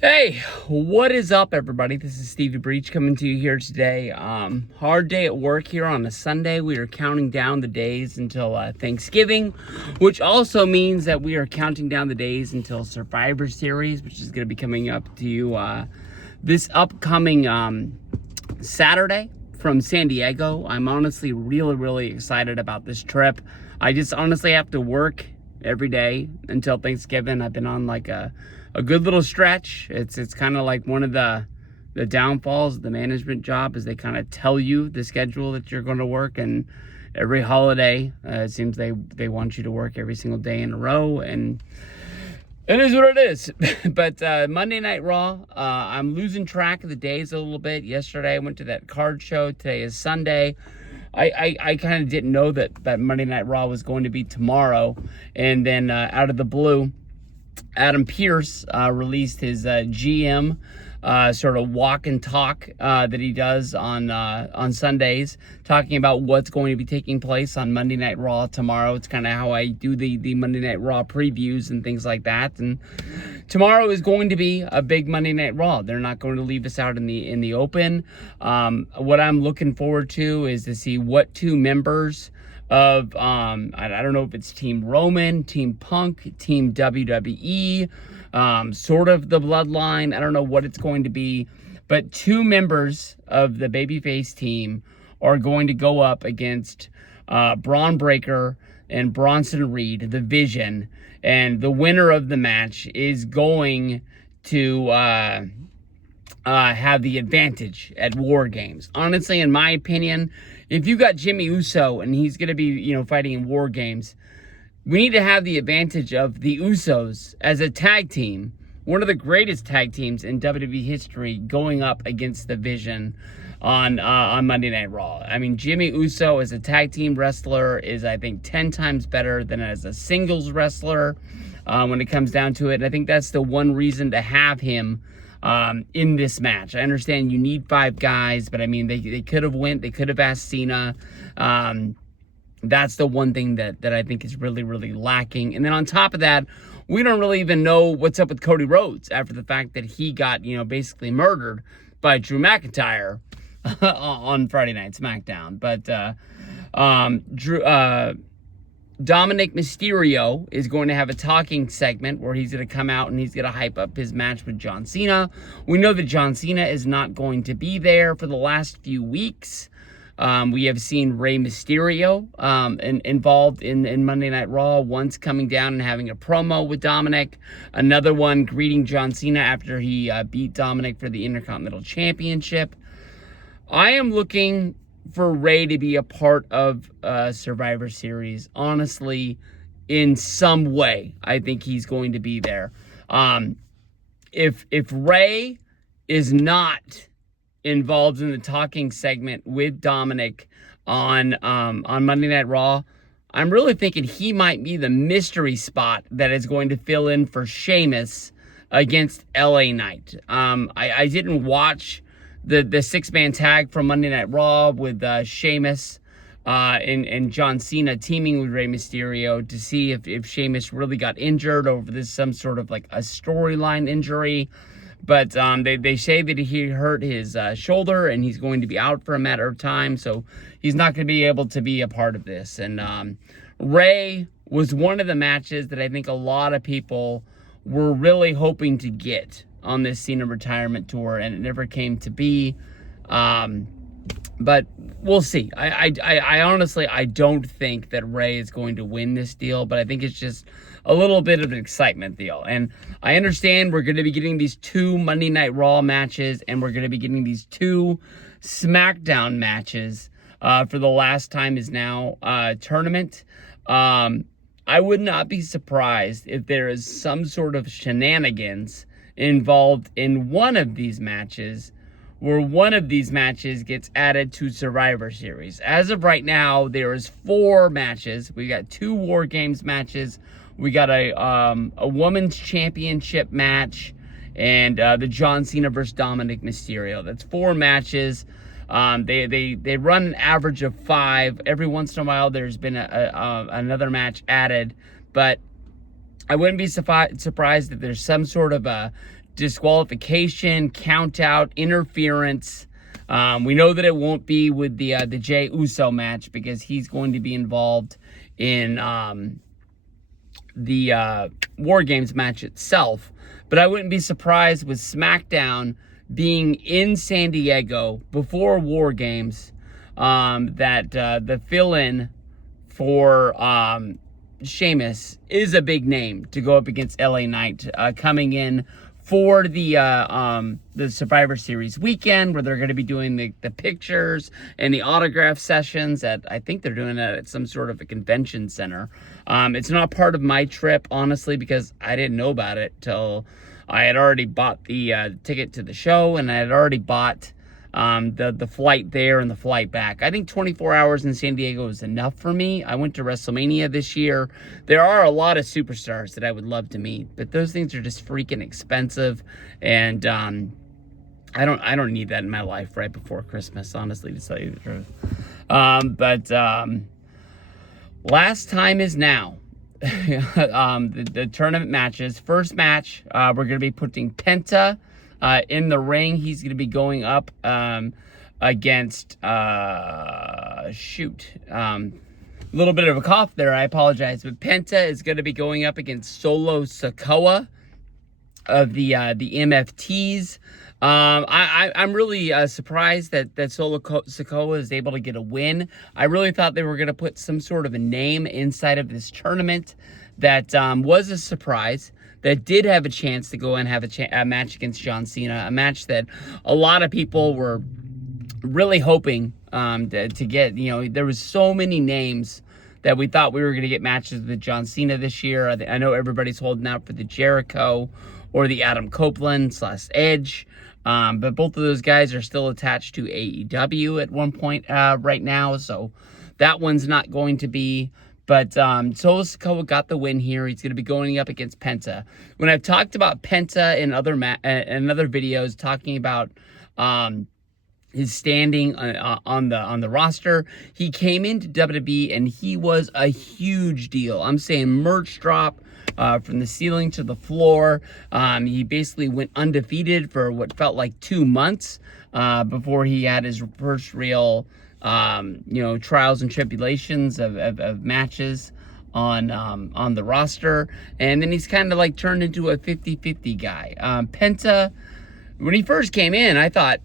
Hey, what is up, everybody? This is Stevie Breach coming to you here today. Hard day at work here on a Sunday. We are counting down the days until Thanksgiving, which also means that we are counting down the days until Survivor Series, which is going to be coming up to you this upcoming Saturday from San Diego. I'm honestly really excited about this trip. I just honestly have to work every day until Thanksgiving. I've been on like a good little stretch. It's kind of like one of the downfalls of the management job is they kind of tell you the schedule that you're going to work, and every holiday it seems they want you to work every single day in a row, and it is what it is. But Monday Night Raw, I'm losing track of the days a little bit. Yesterday I went to that card show. Today is Sunday. I kind of didn't know that Monday Night Raw was going to be tomorrow, and then out of the blue, Adam Pearce released his GM sort of walk and talk that he does on Sundays, talking about what's going to be taking place on Monday Night Raw tomorrow. It's kind of how I do the Monday Night Raw previews and things like that. And tomorrow is going to be a big Monday Night Raw. They're not going to leave us out in the open. What I'm looking forward to is to see what two members of I don't know if it's Team Roman, Team Punk, Team WWE, sort of the Bloodline. I don't know what it's going to be, but two members of the babyface team are going to go up against Braun Breaker and Bronson Reed, the Vision, and the winner of the match is going to have the advantage at War Games. Honestly, in my opinion, if you got Jimmy Uso and he's going to be, fighting in War Games, we need to have the advantage of the Usos as a tag team, one of the greatest tag teams in WWE history, going up against the Vision on Monday Night Raw. I mean, Jimmy Uso as a tag team wrestler is, I think, 10 times better than as a singles wrestler when it comes down to it. And I think that's the one reason to have him in this match. I understand you need 5 guys, but I mean, they could have they could have asked Cena. That's the one thing that I think is really lacking. And then on top of that, we don't really even know what's up with Cody Rhodes after the fact that he got, basically murdered by Drew McIntyre on Friday Night SmackDown. But Dominic Mysterio is going to have a talking segment where he's going to come out and he's going to hype up his match with John Cena. We know that John Cena is not going to be there for the last few weeks. We have seen Rey Mysterio involved in Monday Night Raw, once coming down and having a promo with Dominic, another one greeting John Cena after he beat Dominic for the Intercontinental Championship. I am looking for Rey to be a part of Survivor Series. Honestly, in some way, I think he's going to be there. If Rey is not involved in the talking segment with Dominic on Monday Night Raw, I'm really thinking he might be the mystery spot that is going to fill in for Sheamus against LA Knight. I didn't watch the 6-man tag from Monday Night Raw with Sheamus and John Cena teaming with Rey Mysterio to see if Sheamus really got injured or if this some sort of like a storyline injury. But they say that he hurt his shoulder and he's going to be out for a matter of time, so he's not going to be able to be a part of this. And Rey was one of the matches that I think a lot of people were really hoping to get on this Cena retirement tour, and it never came to be. But we'll see. I honestly, I don't think that Rey is going to win this deal, but I think it's just a little bit of an excitement deal. And I understand we're going to be getting these 2 Monday Night Raw matches, and we're going to be getting these 2 SmackDown matches for the Last Time Is Now tournament. I would not be surprised if there is some sort of shenanigans involved in one of these matches, where one of these matches gets added to Survivor Series. As of right now, there is 4 matches. We got 2 War Games matches. We got a Women's Championship match, and the John Cena versus Dominic Mysterio. That's 4 matches. They run an average of 5. Every once in a while, there's been another match added, but I wouldn't be surprised if there's some sort of a disqualification, count out, interference. We know that it won't be with the Jey Uso match because he's going to be involved in the War Games match itself. But I wouldn't be surprised with SmackDown being in San Diego before War Games, that the fill-in for Sheamus is a big name to go up against LA Knight, coming in for the Survivor Series weekend, where they're going to be doing the pictures and the autograph sessions I think they're doing that at some sort of a convention center. It's not part of my trip, honestly, because I didn't know about it till I had already bought the ticket to the show, and I had already bought the flight there and the flight back. I think 24 hours in San Diego is enough for me. I went to WrestleMania this year. There are a lot of superstars that I would love to meet, but those things are just freaking expensive, and I don't need that in my life right before Christmas, honestly, to tell you the truth. But last time is now. The tournament matches. First match, we're going to be putting Penta in the ring. He's going to be going up against a little bit of a cough there, I apologize, but Penta is going to be going up against Solo Sikoa of the MFTs. I'm really surprised that Solo Sikoa is able to get a win. I really thought they were going to put some sort of a name inside of this tournament that was a surprise, that did have a chance to go and have a match against John Cena, a match that a lot of people were really hoping to get. You know, there was so many names that we thought we were going to get matches with John Cena this year. I know everybody's holding out for the Jericho or the Adam Copeland / Edge. But both of those guys are still attached to AEW at one point right now, so that one's not going to be. But Solo Sikoa got the win here. He's going to be going up against Penta. When I've talked about Penta in other videos, talking about his standing on the roster, he came into WWE and he was a huge deal. I'm saying merch drop from the ceiling to the floor. He basically went undefeated for what felt like 2 months before he had his first real trials and tribulations of matches on the roster. And then he's kind of like turned into a 50-50 guy. Penta, when he first came in, I thought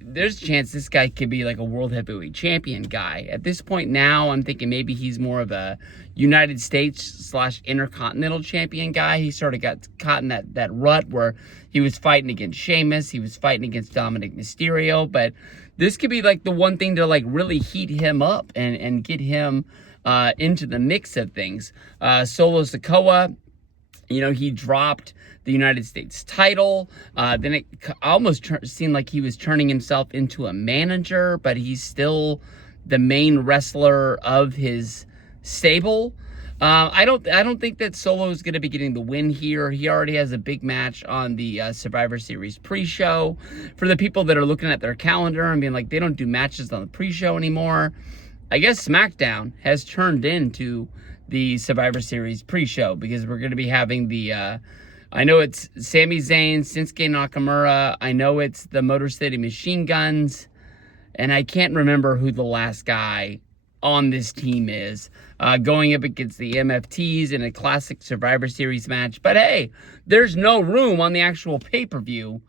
there's a chance this guy could be like a world heavyweight champion guy. At this point now, I'm thinking maybe he's more of a United States / Intercontinental champion guy. He sort of got caught in that rut where he was fighting against Sheamus, he was fighting against Dominic Mysterio, but this could be like the one thing to like really heat him up and get him into the mix of things. Solo Sikoa, he dropped the United States title. Then it almost seemed like he was turning himself into a manager, but he's still the main wrestler of his stable. I don't think that Solo is going to be getting the win here. He already has a big match on the Survivor Series pre-show. For the people that are looking at their calendar and being like, they don't do matches on the pre-show anymore, I guess SmackDown has turned into the Survivor Series pre-show, because we're going to be having the I know it's Sami Zayn, Shinsuke Nakamura. I know it's the Motor City Machine Guns. And I can't remember who the last guy on this team is. Going up against the MFTs in a classic Survivor Series match. But hey, there's no room on the actual pay-per-view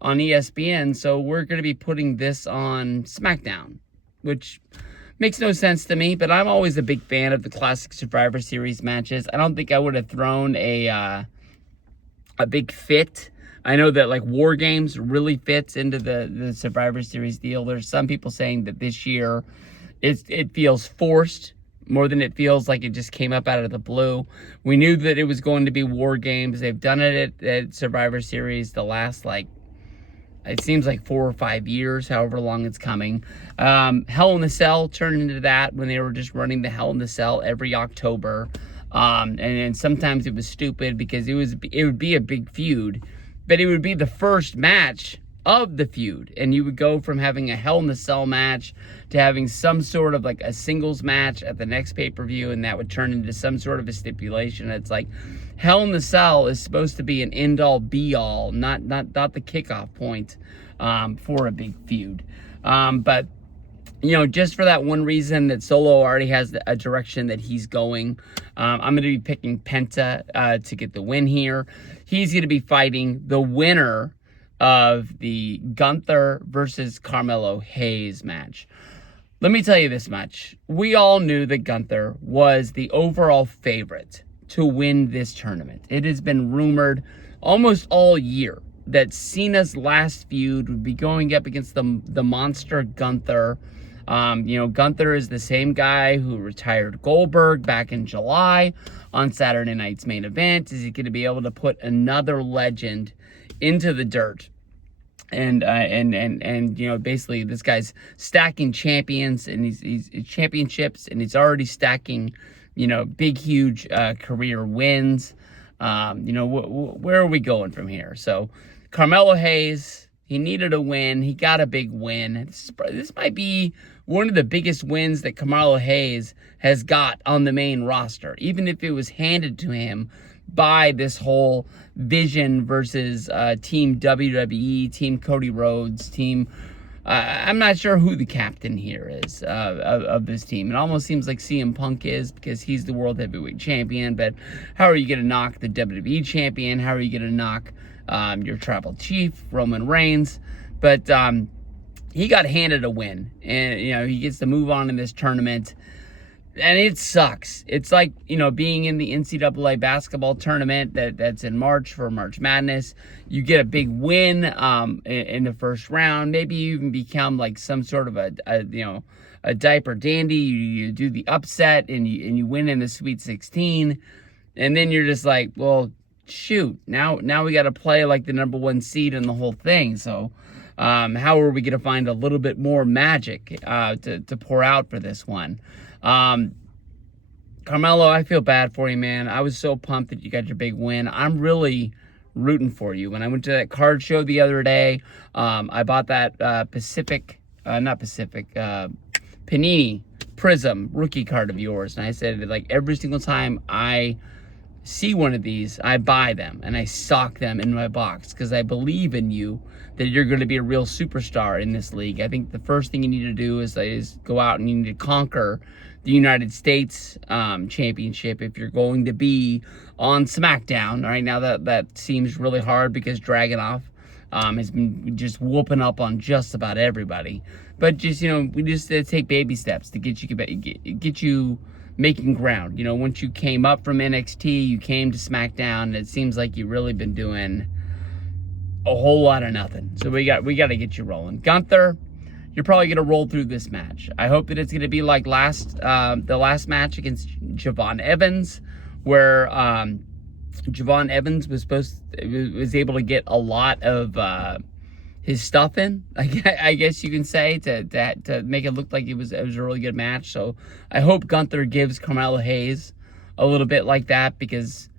on ESPN. So we're going to be putting this on SmackDown, which makes no sense to me. But I'm always a big fan of the classic Survivor Series matches. I don't think I would have thrown a big fit. I know that like War Games really fits into the Survivor Series deal. There's some people saying that this year it feels forced more than it feels like it just came up out of the blue. We knew that it was going to be War Games. They've done it at Survivor Series the last, it seems like 4 or 5 years, however long it's coming. Hell in a Cell turned into that when they were just running the Hell in a Cell every October. And sometimes it was stupid because it would be a big feud, but it would be the first match of the feud, and you would go from having a Hell in a Cell match to having some sort of like a singles match at the next pay-per-view, and that would turn into some sort of a stipulation. It's like Hell in the Cell is supposed to be an end-all, be-all, not the kickoff point for a big feud. But just for that one reason that Solo already has a direction that he's going, I'm going to be picking Penta to get the win here. He's going to be fighting the winner of the Gunther versus Carmelo Hayes match. Let me tell you this much. We all knew that Gunther was the overall favorite to win this tournament. It has been rumored almost all year that Cena's last feud would be going up against the monster Gunther. Gunther is the same guy who retired Goldberg back in July on Saturday night's main event. Is he going to be able to put another legend into the dirt? And basically this guy's stacking champions and he's championships, and he's already stacking, big, huge career wins. Where are we going from here? So Carmelo Hayes, he needed a win. He got a big win. This might be one of the biggest wins that Carmelo Hayes has got on the main roster, even if it was handed to him by this whole Vision versus Team WWE, Team Cody Rhodes, Team... I'm not sure who the captain here is of this team. It almost seems like CM Punk is, because he's the World Heavyweight Champion, but how are you going to knock the WWE Champion? How are you going to knock your Tribal Chief, Roman Reigns? But he got handed a win, and, he gets to move on in this tournament. And it sucks. It's like, being in the NCAA basketball tournament that's in March for March Madness. You get a big win in the first round. Maybe you even become like some sort of a diaper dandy. You do the upset and you win in the Sweet 16. And then you're just like, well, shoot. Now we got to play like the number one seed in the whole thing. So how are we going to find a little bit more magic to pour out for this one? Carmelo, I feel bad for you, man. I was so pumped that you got your big win. I'm really rooting for you. When I went to that card show the other day, I bought that Panini Prism rookie card of yours. And I said, like, every single time I see one of these, I buy them and I sock them in my box because I believe in you, that you're going to be a real superstar in this league. I think the first thing you need to do is go out and you need to conquer the United States Championship if you're going to be on SmackDown. Right now that seems really hard because Dragunov has been just whooping up on just about everybody. But just, we just take baby steps to get you making ground. Once you came up from NXT, you came to SmackDown, and it seems like you've really been doing a whole lot of nothing. So we got to get you rolling. Gunther, you're probably going to roll through this match. I hope that it's going to be like the last match against Javon Evans, where Javon Evans was able to get a lot of his stuff in, I guess you can say, to make it look like it was a really good match. So I hope Gunther gives Carmelo Hayes a little bit like that, because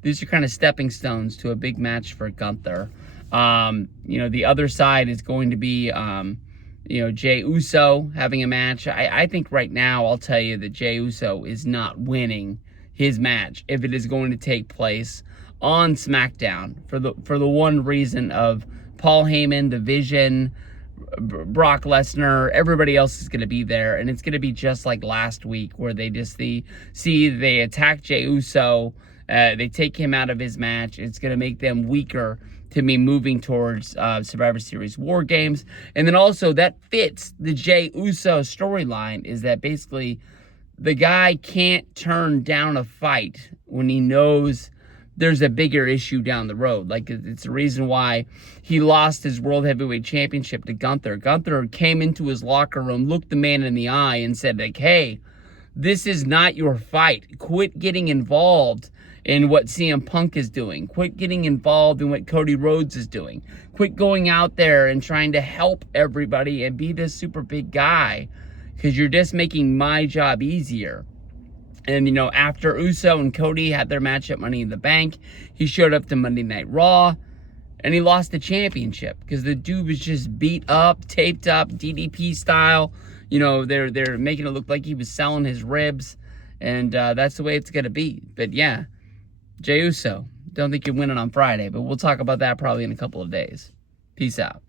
these are kind of stepping stones to a big match for Gunther. The other side is going to be Jey Uso having a match. I think right now, I'll tell you that Jey Uso is not winning his match if it is going to take place on SmackDown, for the one reason of Paul Heyman, The Vision, Brock Lesnar, everybody else is going to be there, and it's going to be just like last week, where they attack Jey Uso, they take him out of his match. It's going to make them weaker to be moving towards Survivor Series War Games. And then also, that fits the Jey Uso storyline, is that basically the guy can't turn down a fight when he knows there's a bigger issue down the road. Like, it's the reason why he lost his World Heavyweight Championship to Gunther. Gunther came into his locker room, looked the man in the eye, and said, like, hey, this is not your fight. Quit getting involved in what CM Punk is doing. Quit getting involved in what Cody Rhodes is doing. Quit going out there and trying to help everybody and be this super big guy, because you're just making my job easier. And, after Uso and Cody had their match at Money in the Bank, he showed up to Monday Night Raw, and he lost the championship because the dude was just beat up, taped up, DDP style. They're making it look like he was selling his ribs, and that's the way it's going to be. But, yeah, Jey Uso. Don't think you're winning on Friday, but we'll talk about that probably in a couple of days. Peace out.